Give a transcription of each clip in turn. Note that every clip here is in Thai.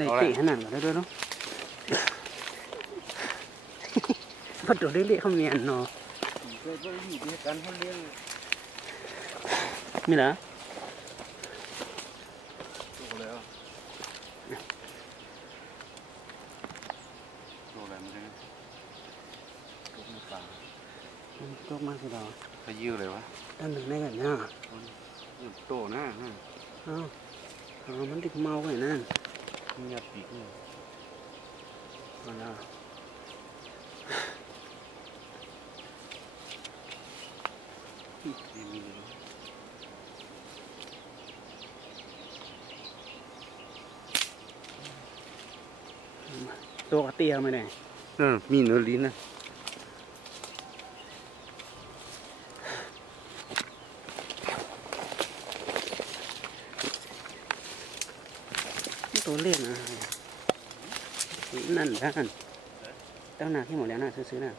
เลยเตะขนาดนั้นด้วยเนาะพัดตัวเลี้ยเขามีอันเนาะมีเหรอตกมากสิเราไปยื้อเลยวะด้านหนึ่งได้กันเนี่ยโตนะมันติดเมาไงนั่นมันหยับปีกมาแล้วตัวกระเตียมาเนี่ยมีเนื้อลิ้นนะตัวเล็กนะนั่นท่านเจ้าหน้าที่หมดแล้วนะซื้อๆนะ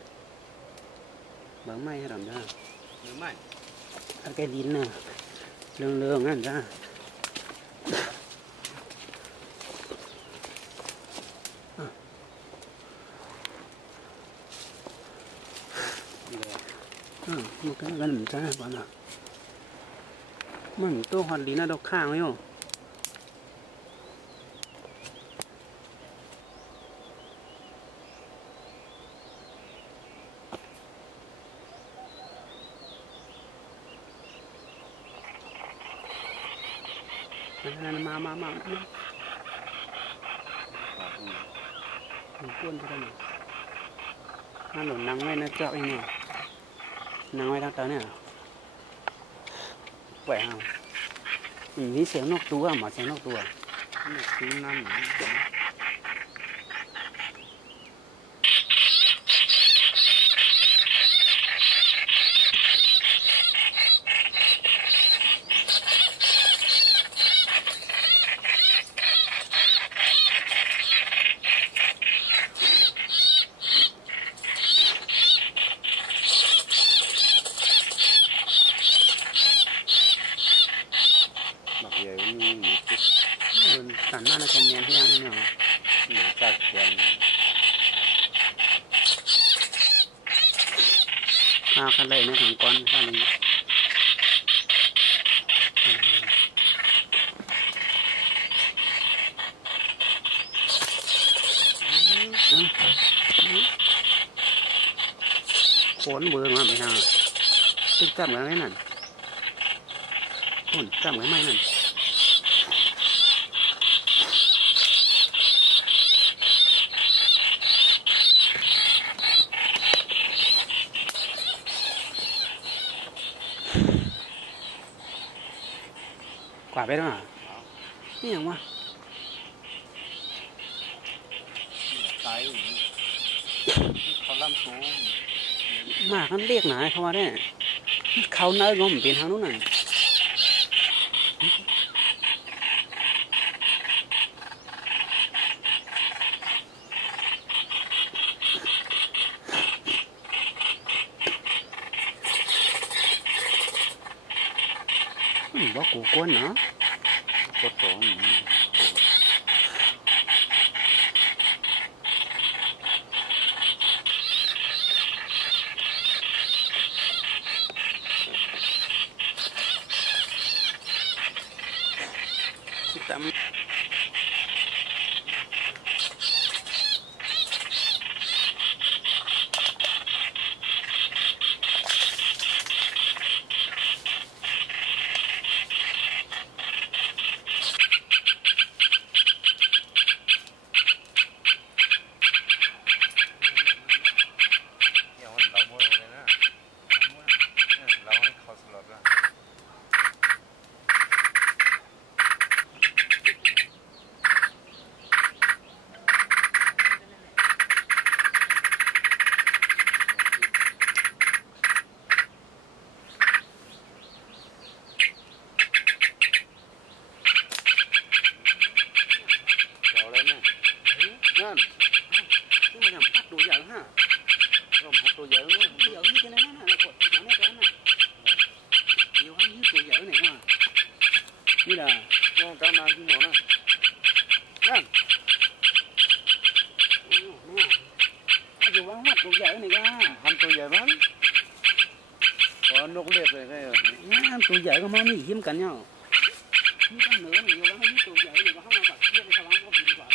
เบิ่งไม้ให้ดำจ้าเบิ่งไม้อันแกดินน่ะเรื่องนั่นจ้ามันก็กันเหมือนจ้าบ้านน่ะมันตัวหอดดินน่ะดอกข้างไว้อยู่นั่นมาป้วนไปได้ไหมนั่นหล่นนังไว้นะเจ้าเองเนี่ยนังไว้ทั้งตัวเนี่ยแหวกนี่เสียงนกตัวหมาเสียงนกตัวนั่นสันหน้าในคอมเมนต์ที่ยังเนี่ยหนูจากเขียนข้าวกันเลยในถังก้อนข้าวนี้โขนเบื่อมาไปทางตึกจับเหมือนไรนั่นโขนจับเหมือนไม่นั่นกว่าไปแล้วอ่ะนี่ยังวะตายเขาล่ำสูงมากมันเรียกหนาเขาว่าได้เขาเนื้องมเป็นทางนู้นน่ะบอกกูกวนเนาะก็โตตามนั่นซึ่งมันทำพัดดูใหญ่ฮะลมพัดตัวใหญ่นู่นตัวใหญ่ที่กันนะน่ะกดตัวใหญ่กันน่ะอยู่ข้างนี้ตัวใหญ่ไหนวะนี่แหละน้องกำลังที่หมอนะนั่น ตัวใหญ่นี่ก็ ทำตัวใหญ่มั้งขอนกเล็บเลยใช่เหรอ ตัวใหญ่ก็มามีหิมกันเนาะนี่ต้องเหนือนี่ว่าให้ตัวใหญ่นี่ก็เข้ามาแบบเทียบไปสว่างก็ดีกว่า